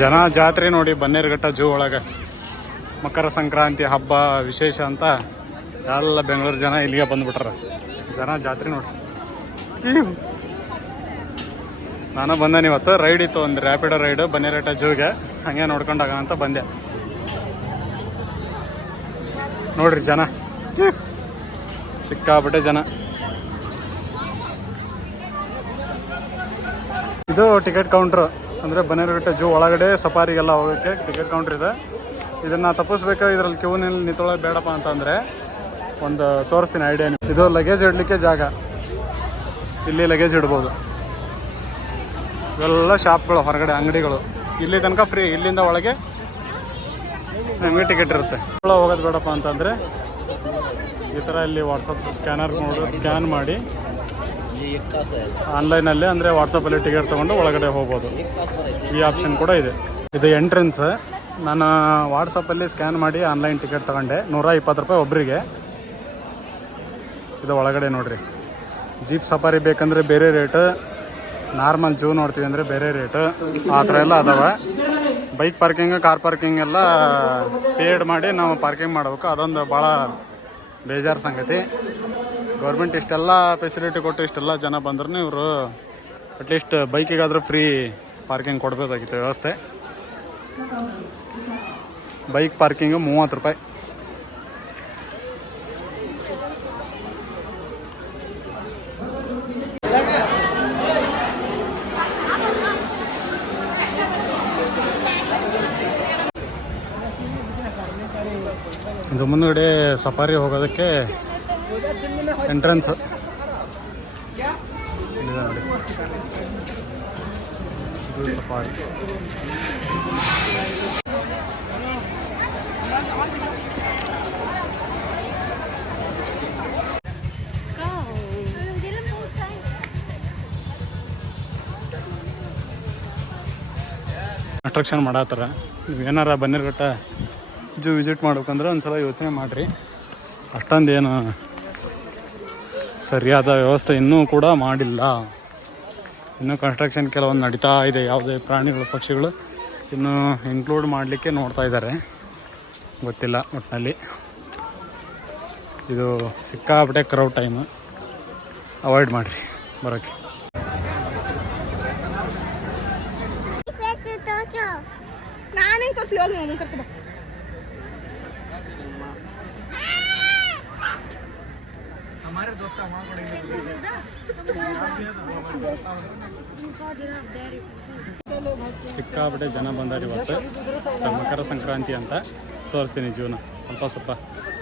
ಜನ ಜಾತ್ರೆ ನೋಡಿ ಬನ್ನೇರುಘಟ್ಟ ಜೂ ಒಳಗೆ ಮಕರ ಸಂಕ್ರಾಂತಿ ಹಬ್ಬ ವಿಶೇಷ ಅಂತ ಎಲ್ಲ ಬೆಂಗಳೂರು ಜನ ಇಲ್ಲಿಗೆ ಬಂದುಬಿಟ್ರ. ಜನ ಜಾತ್ರೆ ನೋಡಿ. ನಾನು ಬಂದೇನೆ ಇವತ್ತು. ರೈಡ್ ಇತ್ತು, ಒಂದು ರ್ಯಾಪಿಡೋ ರೈಡು ಬನ್ನೇರುಘಟ್ಟ ಜೂಗೆ. ಹಾಗೆ ನೋಡ್ಕೊಂಡಾಗ ಅಂತ ಬಂದೆ. ನೋಡ್ರಿ ಜನ ಸಿಕ್ಕಾಬಿಟ್ಟೆ ಜನ. ಇದು ಟಿಕೆಟ್ ಕೌಂಟ್ರು, ಅಂದರೆ ಬನ್ನೇರುಘಟ್ಟ ಜೂ ಒಳಗಡೆ ಸಫಾರಿಗೆಲ್ಲ ಹೋಗೋಕ್ಕೆ ಟಿಕೆಟ್ ಕೌಂಟ್ರ್ ಇದೆ. ಇದನ್ನು ತಪ್ಪಿಸ್ಬೇಕು, ಇದರಲ್ಲಿ ಕ್ಯೂನಲ್ಲಿ ನಿಂತೊಳಗೆ ಬೇಡಪ್ಪ ಅಂತಂದರೆ ಒಂದು ತೋರಿಸ್ತೀನಿ ಐಡಿಯಾ. ಇದು ಲಗೇಜ್ ಇಡಲಿಕ್ಕೆ ಜಾಗ, ಇಲ್ಲಿ ಲಗೇಜ್ ಇಡ್ಬೋದು. ಇವೆಲ್ಲ ಶಾಪ್ಗಳು, ಹೊರಗಡೆ ಅಂಗಡಿಗಳು. ಇಲ್ಲಿ ತನಕ ಫ್ರೀ, ಇಲ್ಲಿಂದ ಒಳಗೆ ನಮಗೆ ಟಿಕೆಟ್ ಇರುತ್ತೆ. ಹೋಗೋದು ಬೇಡಪ್ಪ ಅಂತಂದರೆ ಈ ಥರ ಇಲ್ಲಿ ವಾಟ್ಸಪ್ ಸ್ಕ್ಯಾನರ್ ಸ್ಕ್ಯಾನ್ ಮಾಡಿ ಆನ್ಲೈನಲ್ಲಿ ಅಂದರೆ ವಾಟ್ಸಪ್ಪಲ್ಲಿ ಟಿಕೆಟ್ ತೊಗೊಂಡು ಒಳಗಡೆ ಹೋಗ್ಬೋದು. ಈ ಆಪ್ಷನ್ ಕೂಡ ಇದೆ. ಇದು ಎಂಟ್ರೆನ್ಸ್. ನಾನು ವಾಟ್ಸಪ್ಪಲ್ಲಿ ಸ್ಕ್ಯಾನ್ ಮಾಡಿ ಆನ್ಲೈನ್ ಟಿಕೆಟ್ ತೊಗೊಂಡೆ, 120 ರೂಪಾಯಿ ಒಬ್ಬರಿಗೆ. ಇದು ಒಳಗಡೆ ನೋಡಿರಿ. ಜೀಪ್ ಸಫಾರಿ ಬೇಕಂದರೆ ಬೇರೆ ರೇಟು, ನಾರ್ಮಲ್ ಜೂ ನೋಡ್ತೀವಿ ಅಂದರೆ ಬೇರೆ ರೇಟು, ಆ ಥರ ಎಲ್ಲ ಅದಾವೆ. ಬೈಕ್ ಪಾರ್ಕಿಂಗ್, ಕಾರ್ ಪಾರ್ಕಿಂಗ್ ಎಲ್ಲ ಪೇಡ್ ಮಾಡಿ ನಾವು ಪಾರ್ಕಿಂಗ್ ಮಾಡಬೇಕು. ಅದೊಂದು ಭಾಳ ಬೇಜಾರು ಸಂಗತಿ. ಗೌರ್ಮೆಂಟ್ ಇಷ್ಟೆಲ್ಲ ಫೆಸಿಲಿಟಿ ಕೊಟ್ಟು ಇಷ್ಟೆಲ್ಲ ಜನ ಬಂದ್ರೂ ಇವರು ಅಟ್ಲೀಸ್ಟ್ ಬೈಕಿಗಾದರೂ ಫ್ರೀ ಪಾರ್ಕಿಂಗ್ ಕೊಡಬೇಕಾಗಿತ್ತು ವ್ಯವಸ್ಥೆ. ಬೈಕ್ ಪಾರ್ಕಿಂಗು 30 ರೂಪಾಯಿ. ಇದು ಮುಂದುಗಡೆ ಸಫಾರಿ ಹೋಗೋದಕ್ಕೆ ಎಂಟ್ರೆನ್ಸ್ ನೋಡಿ. ಇದು ಸಫಾರಿ. ಕನ್ಸ್ಟ್ರಕ್ಷನ್ ಮಾಡತ್ತಾರ. ನೀವು ಏನಾರ ಬನ್ನೇರುಘಟ್ಟ ಜೂ ವಿಸಿಟ್ ಮಾಡ್ಬೇಕಂದ್ರೆ ಒಂದು ಸಲ ಯೋಚನೆ ಮಾಡಿರಿ. ಅಷ್ಟೊಂದೇನು ಸರಿಯಾದ ವ್ಯವಸ್ಥೆ ಇನ್ನೂ ಕೂಡ ಮಾಡಿಲ್ಲ. ಇನ್ನೂ ಕನ್ಸ್ಟ್ರಕ್ಷನ್ ಕೆಲವೊಂದು ನಡೀತಾ ಇದೆ. ಯಾವುದೇ ಪ್ರಾಣಿಗಳು ಪಕ್ಷಿಗಳು ಇನ್ನೂ ಇನ್ಕ್ಲೂಡ್ ಮಾಡಲಿಕ್ಕೆ ನೋಡ್ತಾ ಇದ್ದಾರೆ, ಗೊತ್ತಿಲ್ಲ ಒಟ್ಟಿನಲ್ಲಿ. ಇದು ಸಿಕ್ಕಾಪಟ್ಟೆ ಕ್ರೌಡ್ ಟೈಮು, ಅವಾಯ್ಡ್ ಮಾಡಿರಿ ಬರೋಕ್ಕೆ. ಸಿಕ್ಕಾಪಟ್ಟೆ ಜನ ಬಂದಾರೆ ಇವತ್ತು. ಮಕರ ಸಂಕ್ರಾಂತಿ ಅಂತ ತೋರಿಸ್ತೀನಿ ಜೂನ. ಸ್ವಲ್ಪ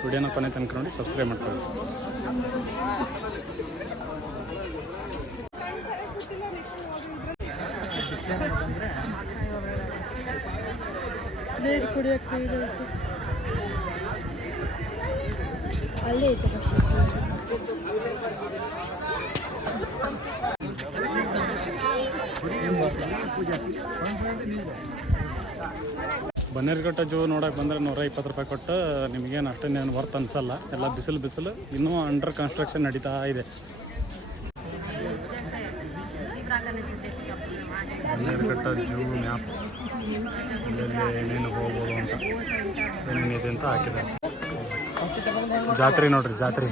ವಿಡಿಯೋನ ಕೊನೆ ತನಕ ನೋಡಿ, ಸಬ್ಸ್ಕ್ರೈಬ್ ಮಾಡ್ಕೊಳ್ಳಿ. ಅಲ್ಲೇ ಐತೆ ಬನ್ನೇರುಘಟ್ಟ ಜೂ ನೋಡೋಕೆ ಬಂದರೆ 120 ರೂಪಾಯಿ ಕೊಟ್ಟು ನಿಮಗೇನು ಅಷ್ಟೇನು ವರ್ತ್ ಅನಿಸಲ್ಲ. ಎಲ್ಲ ಬಿಸಿಲು ಇನ್ನೂ ಅಂಡರ್ ಕನ್ಸ್ಟ್ರಕ್ಷನ್ ನಡೀತಾ ಇದೆ. ಬನ್ನೇರುಘಟ್ಟ ಜೂ ಮ್ಯಾಪ್ ಏನೇನು ಹೋಗ್ಬೋದು ಅಂತ ಏನೇನಿದೆ ಅಂತ ಹಾಕಿದ್ದಾರೆ. ಜಾತ್ರೆ ನೋಡ್ರಿ, ಜಾತ್ರೆ.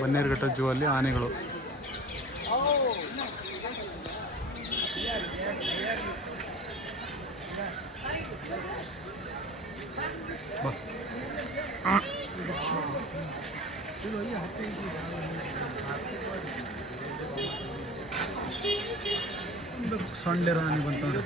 ಬನ್ನೇರುಘಟ್ಟ ಜೂ ಅಲ್ಲಿ ಆನೆಗಳು. ಸೊಂಡೆ ರಾಣಿ ಬಂತು ನೋಡಿ.